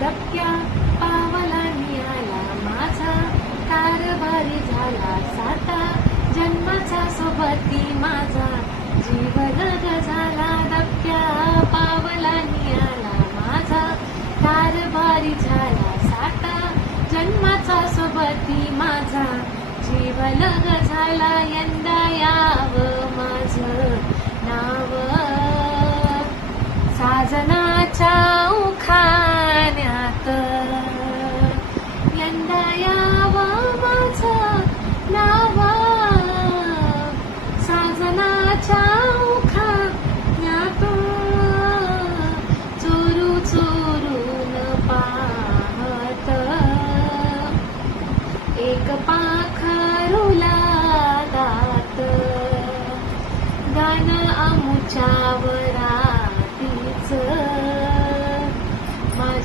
दबक्या पावलांनी आला माझा, कारभारी झाला साता, जन्माचा सोबती माझा, जीव लग झाला. दबक्या पावलांनी आला माझा, कारभारी झाला साता, जन्माचा सोबती माझा, जीव लग झाला. यंदा यावं माझं नाव साजनाच्या उखाण्यात, यंदा यावं माझं नाव साजनाच्या उखाण्यात. चोरू चोरून पाहत एक पाखरूला दात, गाणं आमुच्या वरा